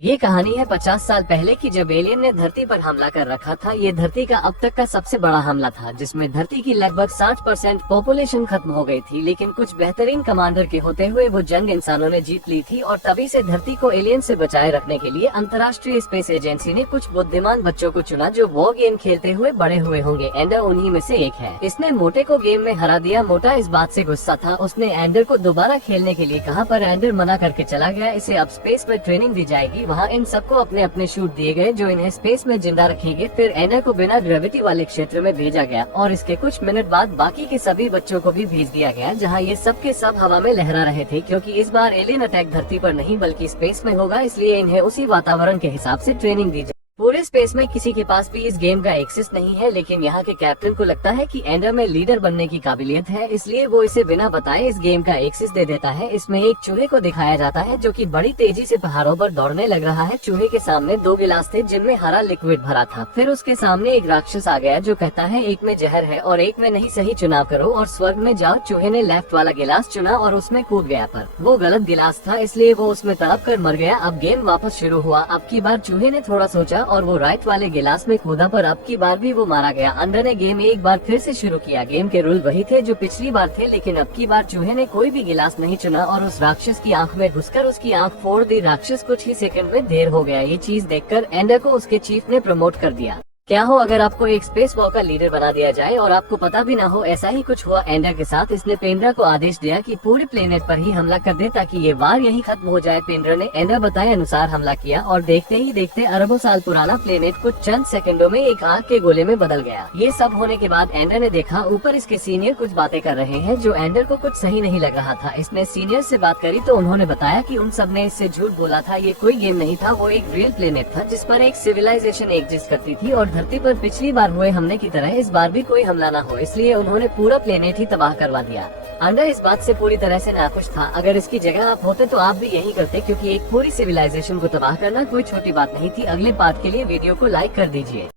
ये कहानी है 50 साल पहले की, जब एलियन ने धरती पर हमला कर रखा था। ये धरती का अब तक का सबसे बड़ा हमला था, जिसमें धरती की लगभग 60% पॉपुलेशन खत्म हो गई थी। लेकिन कुछ बेहतरीन कमांडर के होते हुए वो जंग इंसानों ने जीत ली थी, और तभी से धरती को एलियन से बचाए रखने के लिए अंतर्राष्ट्रीय स्पेस एजेंसी ने कुछ बुद्धिमान बच्चों को चुना, जो वो गेम खेलते हुए बड़े हुए होंगे। एंडर उन्हीं में से एक है। इसने मोटे को गेम में हरा दिया। मोटा इस बात से गुस्सा था। उसने एंडर को दोबारा खेलने के लिए कहा, पर एंडर मना करके चला गया। इसे अब स्पेस में ट्रेनिंग दी जाएगी। वहाँ इन सबको अपने अपने शूट दिए गए, जो इन्हें स्पेस में जिंदा रखेंगे। फिर एंडर को बिना ग्रेविटी वाले क्षेत्र में भेजा गया, और इसके कुछ मिनट बाद बाकी के सभी बच्चों को भी भेज दिया गया, जहां ये सब के सब हवा में लहरा रहे थे। क्योंकि इस बार एलियन अटैक धरती पर नहीं बल्कि स्पेस में होगा, इसलिए इन्हें उसी वातावरण के हिसाब से ट्रेनिंग दी जाए। पूरे स्पेस में किसी के पास भी इस गेम का एक्सेस नहीं है, लेकिन यहाँ के कैप्टन को लगता है कि एंडर में लीडर बनने की काबिलियत है, इसलिए वो इसे बिना बताए इस गेम का एक्सेस दे देता है। इसमें एक चूहे को दिखाया जाता है, जो कि बड़ी तेजी से पहाड़ों पर दौड़ने लग रहा है। चूहे के सामने 2 गिलास थे, जिनमें हरा लिक्विड भरा था। फिर उसके सामने एक राक्षस आ गया, जो कहता है एक में जहर है और एक में नहीं, सही चुनाव करो और स्वर्ग में जाओ। चूहे ने लेफ्ट वाला गिलास चुना और उसमें कूद गया, पर वो गलत गिलास था, इसलिए वो उसमें तड़प कर मर गया। अब गेम वापस शुरू हुआ। अब की बार चूहे ने थोड़ा सोचा और वो राइट वाले गिलास में कूदा, पर अब की बार भी वो मारा गया। अंडर ने गेम एक बार फिर से शुरू किया। गेम के रूल वही थे जो पिछली बार थे, लेकिन अब की बार चूहे ने कोई भी गिलास नहीं चुना और उस राक्षस की आंख में घुसकर उसकी आंख फोड़ दी। राक्षस कुछ ही सेकंड में ढेर हो गया। ये चीज देखकर एंडर को उसके चीफ ने प्रमोट कर दिया। क्या हो अगर आपको एक स्पेस वॉक का लीडर बना दिया जाए और आपको पता भी ना हो। ऐसा ही कुछ हुआ एंडर के साथ। इसने पेंड्रा को आदेश दिया कि पूरे प्लेनेट पर ही हमला कर दे, ताकि ये वार यही खत्म हो जाए। पेंड्रा ने एंडर बताए अनुसार हमला किया, और देखते ही देखते अरबों साल पुराना प्लेनेट कुछ चंद सेकंडों में एक आग के गोले में बदल गया। ये सब होने के बाद एंडर ने देखा ऊपर इसके सीनियर कुछ बातें कर रहे हैं, जो एंडर को कुछ सही नहीं लग रहा था। इसने सीनियर से बात करी तो उन्होंने बताया कि उन सब ने इससे झूठ बोला था। ये कोई गेम नहीं था, वो एक रियल प्लेनेट था, जिस पर एक सिविलाइजेशन एग्जिस्ट करती थी, और धरती पर पिछली बार हुए हमले की तरह इस बार भी कोई हमला ना हो, इसलिए उन्होंने पूरा प्लेनेट ही तबाह करवा दिया। अंडर इस बात से पूरी तरह से नाखुश था। अगर इसकी जगह आप होते तो आप भी यही करते, क्योंकि एक पूरी सिविलाइजेशन को तबाह करना कोई छोटी बात नहीं थी। अगले पार्ट के लिए वीडियो को लाइक कर दीजिए।